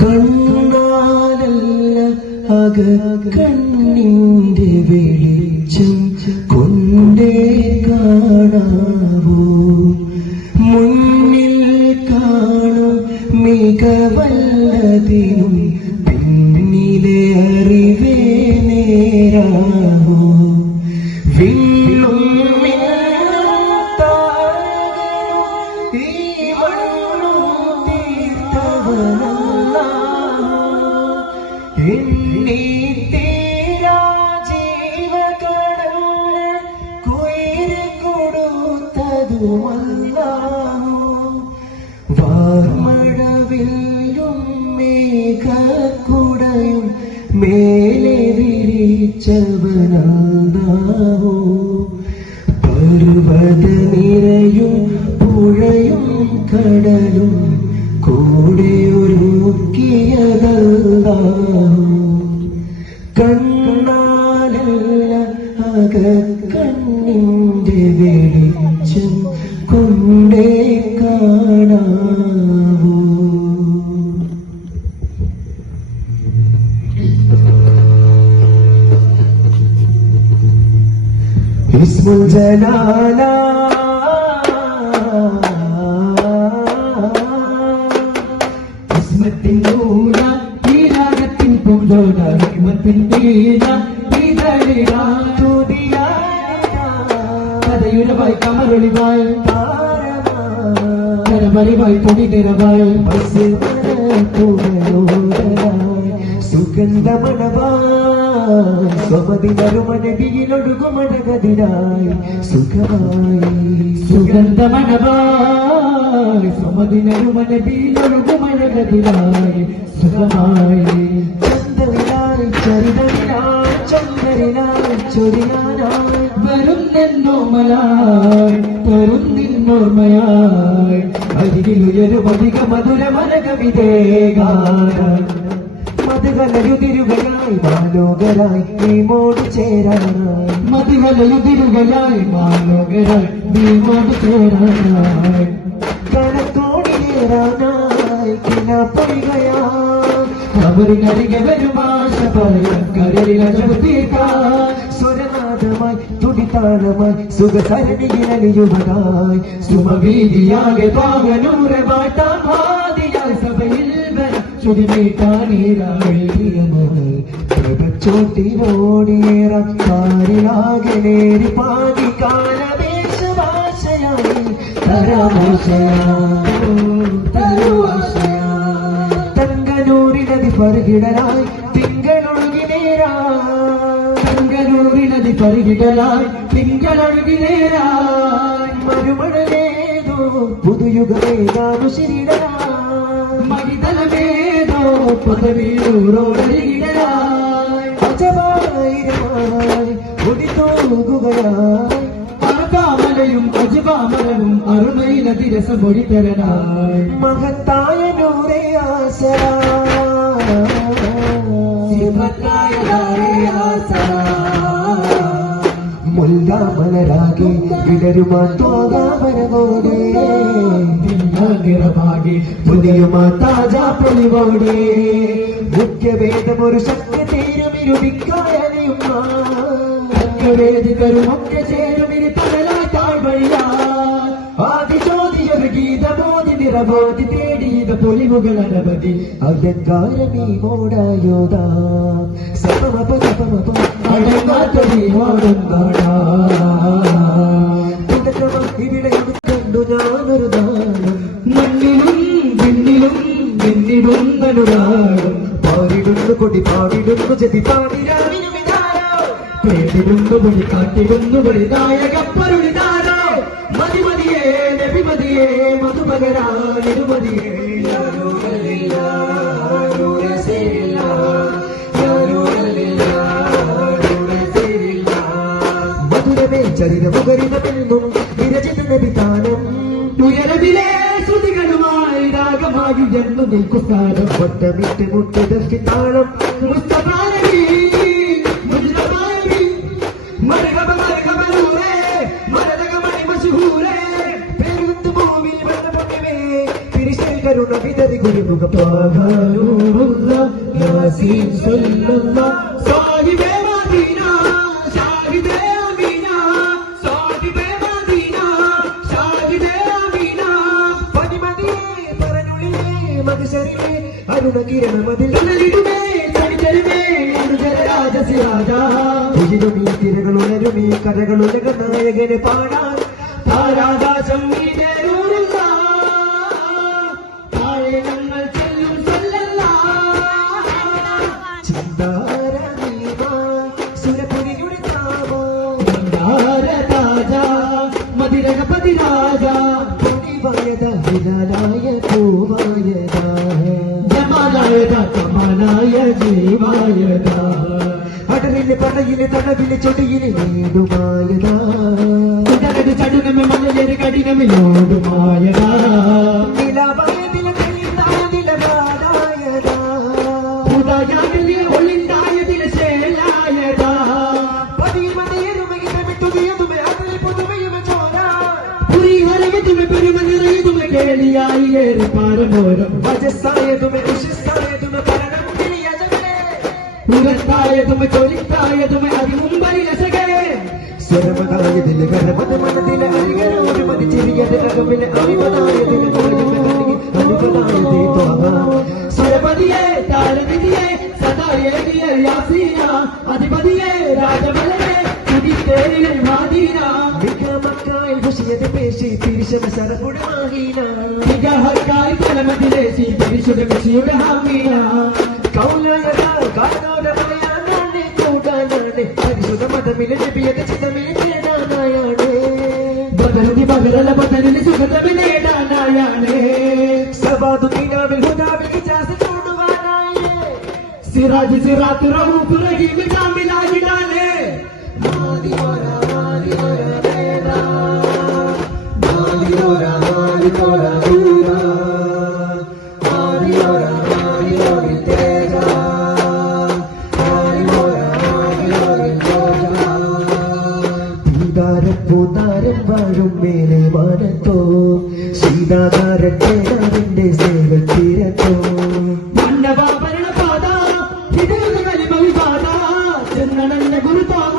കണ്ണാലല്ല അകക്കണ്ണിന്റെ വെളിച്ചം കൊണ്ടേ കാണാവൂ. മുന്നിൽ കാണും മികവല്ലതിനും പിന്നിലെ അറിവേ നേരാവൂ. വീഴും ഈ മണ്ണും തീർത്തവനല്ല എന്നീ തീരാ ജീവകടങ്ങൾ കുയിര് കൊടുത്തതുമല്ല. വാർമഴവില്ലും മേഘക്കുടയും മേലെ വിരിച്ചവനാവോ. പർവ്വത നിരയും പുഴയും കടലും കൂടെ ഒരുക്കിയതല്ലാവോ. കണ്ണാലല്ല അകക്കണ്ണിന്റെ വെളിച്ചം കൊണ്ടേ കാണാവൂ. ഇസ്മുൽ ജലാല ഇസ്മത്തിൻ നൂല ഈ രാഗത്തിൻ പൂന്തോല ഹിമത്തിൻ തീര കഥയുരവായി കമറൊളിവായി കരമറിവായി പൊടി നിറവായി സുഗന്ധമണവായി സ്വമതിനരുമനടിയിലൊടുകുമടകതിനായി സുഖമായി. സുഗന്ധമണവായി സ്വമതിനരുമനടിയിലൊടുകുമടകതിനായി സുഖമായി. ചന്ദ്രനായി ചരിതനായി ചന്ദ്രനായി ചൊരിയാനായി വരുന്നെന്നോമലായി തരും നിന്നോർമ്മയായി അരികിലുയരും അധിക മധുര മനകവിതേകാനായി മധുകലയുതിരുകയായി മാലോകരായി നീമോട് ചേരാനായി മധുകലയുതിരുകയായി മാലോകരായി നീമോട് ചേരാനായി കണക്കോടി നേരാനായി കിണപ്പൊഴികയായി അവരിനരികെ വരുമാശ പറയാൻ കരളിലൂർത്തിക്കാൻ സ്വരനാഥമായി തുടിത്താളമായി സുഖസരണിയിലലിയുവതായി സുമവീതിയാകെ പാകനൂറെ വാട്ടാൻ വാദിയായി സഭയിൽ ചോട്ടിനോടിയേറാരിലാകെ നേരി പാടി കാലദേശവാശയായി തങ്കനൂരിനതി പരുകിടലായി തിങ്കളൊഴുകി നേരാ തങ്കനൂരിനതി പരുകിടലായി തിങ്കളൊഴുകി നേരായി മരുമഴലേതോ പുതുയുഗമേതാനുശിരിടലായി മകിതലമേതോ പദവിയൂരോടരികിടലായി അജവായിരമായി ഒടിത്തോകുകയായി അർക്കാമലയും അജവാമലവും അറുമയിലതിരസമൊഴിത്തരനായി മഹത്തായ നൂറേ ആസരാ മുല്ലാമലരാകെ വിടരുമാ തോകാമരമോടെ നിറമാകെ പുതിയുമാ താജാ പൊലിവോടെ മുഖ്യവേദമൊരു ശക്തി തീരുമിരുമിക്കായലിയുമ്മ വേദികരുമൊക്കെ ചേരുമിരി തലലായി താഴ്വഴിയ ആദിജ്യോതിയൊരു ഗീതമോദി നിറമോദി തേടിയത് പൊലിവുകൾ അനവധി അലങ്കാരമീ മോടായോദാ സപമപ സപമപ അടങ്ങാത്തീ മോടുന്നാടാ ഇവിടെ കണ്ടു ഞാനൊരു നാളും മണ്ണിലും വിണ്ണിലും നിന്നിടുന്നനുരാളും പാടിടുന്നു കൊടി പാടിടുന്നു ചെതി പാടിരാവിനും ഇതാരോ പേടിടുന്നു പൊടി കാട്ടിടുന്നു പൊടി നായകപ്പരുളിതാരോ മതിമതിയേ നബിമതിയേ മധുപകരാനിരുമതിയേ മധുരമേ ചരിതമുഖരിതമെന്നും വിരചിത നബിതാനം ഉയരവിലേ ശ്രുതികളുമായി രാഗമായി ജന്മ നിൽക്കുസ്ഥാനം വട്ടമിട്ട് മുട്ടിതർക്ക് താളം മുസ്തഫാനബി മുജ്തബാനബി മരഹബ മരഹബലൂരേ മരദഗമണി മശഹൂരേ പെരുത്ത് ഭൂമിയിൽ വന്ന പൊന്നിവേ തിരിശൽ കരുണ വിതറി ഗുരുമുഖ പാകാനൂറുള്ള യാസീൻ സല്ലല്ലാഹ് സാഹിബേ മദീന സാഹിബേ അമീന സാഹിബേ മദീന സാഹിബേ അമീന പതിമതിയേ പറഞ്ഞുള്ളിലേ മകശരിലേ അരുണകിരണ മതിൽ ഉണരിടുമേ തടിച്ചരുമേ അനുജര രാജസിരാജ ഉയരുമീ തിരകളുണരുമീ കഥകളുലക നായകനെ പാടാൻ താരാകാശം നീരൂരുക താഴങ്ങൾ ചെല്ലും ചിന്താരമീമ സുരപുരിയുടെ താമ താര മതിരകപതി രാജ പൊടിവായത വിലാലായ പൂവായത ജമാലായത കമലായ ജീവായത അടലിലെ പടയിലെ തടവിലെ ചൊടിയിലെ നീടുമായതാ ചടുനമേ മലയേറെ കഠിനമില്ലോടുമായതാ നിലവായതിലെ തെളിതായതിലെ വാടായതാ പുതായാതിലെ ഒളിന്തായതിലെ ശേലായതാ പതിമണിയരുമെ തുതിയതുമെ അതിൽ പുതുമയുമെ ചോരാ പുരിഹരമതുമെ പെരുമനിറയതുമെ കേളിയായി ഏറെ പാരമോരം വജസ്സായതുമെ ഉഷസ്സായതുമെ പരണം കിളിയജമേ പുരത്തായതുമെ ചൊലിത്തായതുമെ അതിമുമ്പരിലസകേ സ്വരമതായതിലെ ഗർഭത മനതിലെ അരികരോട് മതിച്ചിരിയത് അകമിലെ അരിവതായതിലെ അരിവതായതേ തോമ സ്വരപതിയെ താരനിധിയെ സദായേകിയ യാസീന അധിപതിയെ രാജമലരെ തുതിത്തേരിലെ മാദീന മികമക്കായി വിഷയത പേശി പിരിശമ സരപുടമാഹീന മികഹക്കായി തലമതിലേശി പിരിശുട വിഷയുടെ ഹാമീന കൗലയത കാരണോട മലയാണാണ് കൂടാനാണ് പരിശുദ്ധ മതമിലെ നബിയുടെ ചിതമിലെ നേടാനായാണ് ബദലുതി ബദലല ബദലിന് സുഗതമി നേടാനായാണ് സവാദു കിനാവിൽ ഹുദാവിൽ ഇജാസ് ചൂടുവാനാണ് സിറാജ് സിറാത്ത് റഊഫ് റഹീം കാമിലായിടാണ് മാദിവര നേടാ മാദിവര ദൂരാ പൂതാരം വാഴും മേലെ വാനത്തോ സീതാകാരന്റെ സേവത്തിരത്തോ മന്നവാഭരണ പാത ഹിതകലിമ വിവാദ ചെന്നണന്ന ഗുരുപാവ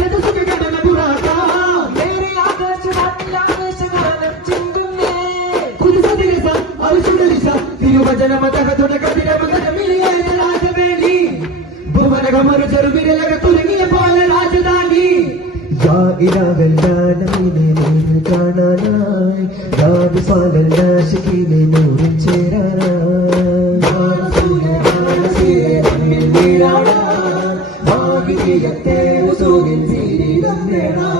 രഥസുഖ ഗണന പുരാത മേരെ ആകാശവാട്ടിലാകാശഗാനം ചിന്തുന്നേ കുരുസതിരസ അൽസുടലിസ തിരുവചനമതക തുടക്കതിരമകരമിലിയ രാജവേലി ഭുവനകമരു ചെറുവിരലക തുലങ്ങിയ പോലെ രാജധാനി യാ ഇലാഹല്ലാനമിനെ നൂറ് കാണാനായി യാദിഫാലല്ല ശകീലെ നൂറിൽ ചേരാനായി ഭാഗ്യത്തെ ഉസൂലിൽ തീരിടം നേടാൻ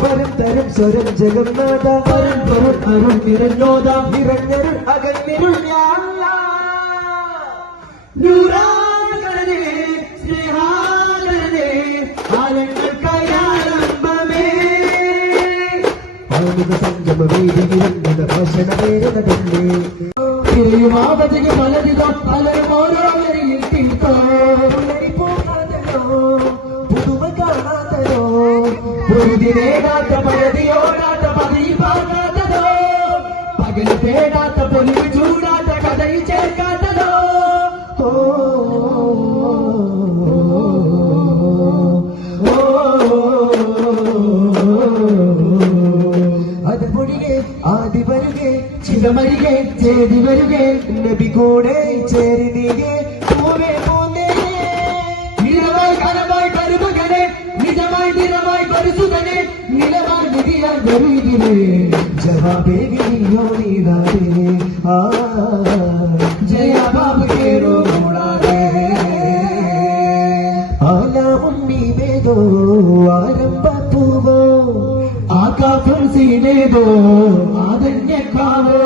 വരം തരം സ്വരം ജഗന്നാഥ വരം വരം അരുൾ നിറഞ്ഞോദ നിറഞ്ഞരുൾ അകന്നിരുൾ നൂറാകണേ സ്നേഹാകണേ ആലങ്ങൾക്കായാലംബമേ ആമുഖ സംഗമ വേദി നിരന്തര ഭാഷണ വേദനതല്ലേ തിരയുമാവതിക മലരിതോ പലരും ഓരോരിൽ തിട്ടോ പോകാതോ പുതുമ കാണാതോ പൊരുതിനേടാത്ത പരതിയോടാത്ത പതിയിൽ പാകാത്തതോ പകൽ തേടാത്ത പൊലിവ് ചൂടാത്ത കഥയിൽ ചേർക്കാത്തതോ അതുപൊഴികെ ആദി വരുകെ ചിതമരികെ ചേതി വരുകെ നബി കൂടെ ചേരി നീകെ പൂവേ പോന്നേ നിലവായി കനവായി കരുതുകനെ നിജമായി നിറമായി പരിശുദ്ധനെ നിലവായി നിധിയായി വരുകിലേ ജവാബേകിയോ നീതാരേ ജയ ബാബ് കേരോ മോളാരേ ആലാമുമ്മി വേദോ ആരംഭപ്പൂവോ ആകാശം സീനേതോ ആദന്യക്കാവോ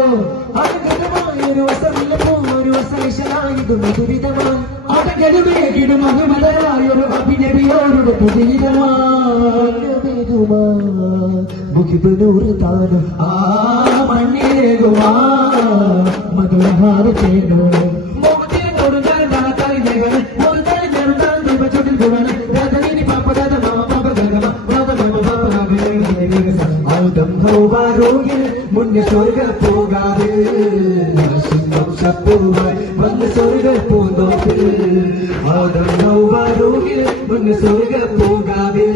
അനഗതമായൊരു വസല്ലപ്പൂവൊരു വസവിശലായതൊരു ദുരിതമായി അടകരുമേകിടും അഹുമതരായൊരു അഭിനബിയോരുടെ പുതിരിതമാ മുഖിബനൂർ താനും ആ മണ്ണിലേകുമാ മധുരഹാര ചേനോ മോഹത്തിനോട് ഞാൻ താത്തായി ഒരു തല ചെറുതാൻ ദീപ ചുട്ടിൽ കുവന രാജനീനി പാപ്പ മുന്നേ സ്വർഗ പോകാതെ പൂവായി വന്ന് സ്വർഗ പൂന്തോപ്പിൽ ആദം നൗവാരൂകിൽ മുന്നേ സ്വർഗ പോകാതെ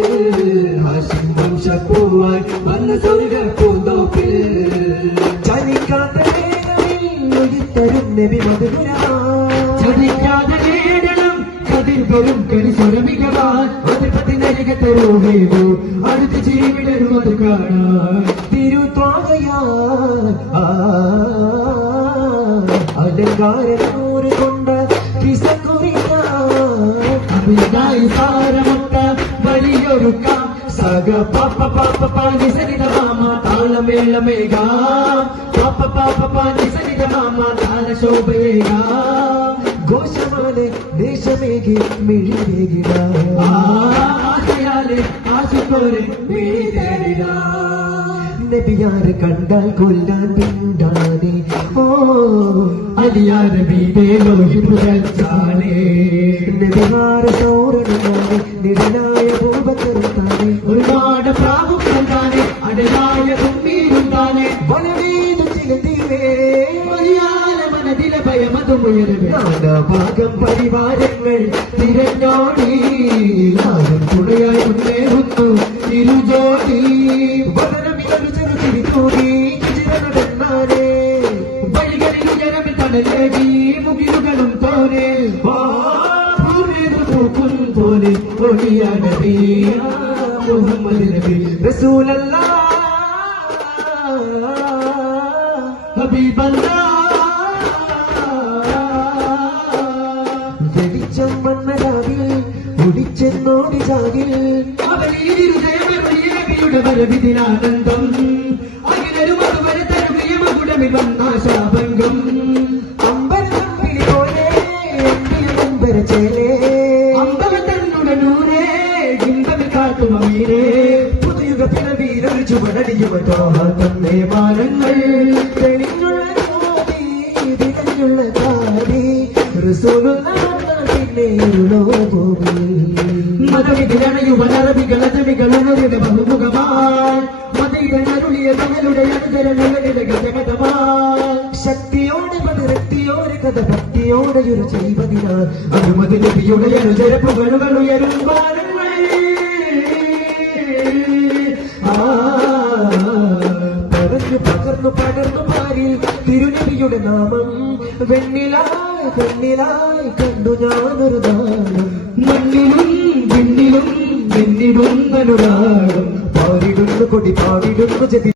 ഹാഷിം വംശപ്പൂവായി വന്ന് സ്വർഗ പൂന്തോപ്പിൽ ചലിക്കാത്ത തരും നബി മധുര ചതിക്കാതെ നേടണം കതിർ വരും കരിസ്വരമികവാൻ അതിർപ്പത്തിനരികത്തെ റൂഹേവോ അടുത്ത് ജീവിടരും അത് കാണാൻ തിരുത്വാകയാ അലങ്കാരൂര് കൊണ്ട് അഭിനായി സാരമൊത്ത വലിയൊരുക്കാം സഗ പാപ്പ പാപ്പ പാനി സരിത മാമ താളമേളമേഘ പാപ്പ പാപ്പ പാനി സരിത മാമ താള ശോഭേക ഘോഷമാലെ ദേശമേകി മിഴിവേകിട ആശയാലെ ആശുത്തോരെ വീതേരിട നബിയാരെ കണ്ടാൽ കൊല്ലാൻ പിണ്ടാതെ ഓ അലിയാരെ വീതേലോഹി പുകഴ്ത്താനേ നബിമാരെ സൗരണനാണ് നിഴലായ ഭൂപത്തരുത്താനെ ഒരുപാട് പ്രാവുക്കൾ താനെ അടയായ ഉമ്മീരും താനെ വനവീതു ചിലതിവേ വലിയാലെ മനതിലെ ഭയമതുമുയരവേ ഭാഗം പരിവാരങ്ങൾ തിരഞ്ഞോടി നാടും തുണയായി മുന്നേറുന്നു ഇരുജോടി വദനമിതൊരു ചെറുതിരിക്കൂടി ചിരനടന്നാനേ വഴികളിൽ ജനമിൽ തണലേകി മുകിലുകളും തോനെ പൂക്കും പോലെ ഒടിയാണ് മുഹമ്മദ് നബി റസൂലല്ലാ ഹബീബല്ലാ വെളിച്ചം വന്നതാകിൽ മുടിച്ചെന്നോടി ജാകിൽ അവരുടെ വരവിതിനാനന്ദം അഖിലരും അതുവരെ തരുകയ മകുടമിൽ വന്നാശാഭംഗം അമ്പരത്തമ്പിളി പോലെ അമ്പരച്ചേലേ അമ്പല തന്നുടെ നൂറേ ഇമ്പമിൽ കാട്ടുമീരേ പുതിയുക പിറവിയിലൊരു ചുവടടിയുമോ തന്നേ മാനങ്ങൾ തെളിഞ്ഞുള്ള ജോതി തികഞ്ഞുള്ള താരി റസൂലുള്ള പിന്നെയുള്ളോ ഭൂമി മതവിധിരണയുവനറബികളജവികളുടെ ബഹുമുഖമായി മതയിടനരുളിയ തങ്ങളുടെ അനുചരണങ്ങളുടെ ഗതഗതമായി ശക്തിയോടെ പതിരക്തിയോടെ കഥ ഭക്തിയോടെ ഒരു ചെയ്വതിനാൽ അനുമതി നബിയുടെ അനുചരപ്പുകളുകൾ ഉയരും പടർന്നു പകർന്നു പടർന്നു പാരി തിരുനബിയുടെ നാമം വെണ്ണിലായി വെണ്ണിലായി കണ്ടു ഞാനൊരു ദാനം മണ്ണിലും വിണ്ണിലും വെന്നിടും അനുരാഗം പാടിടുന്നു കൊടി പാടിടുന്നു ജതി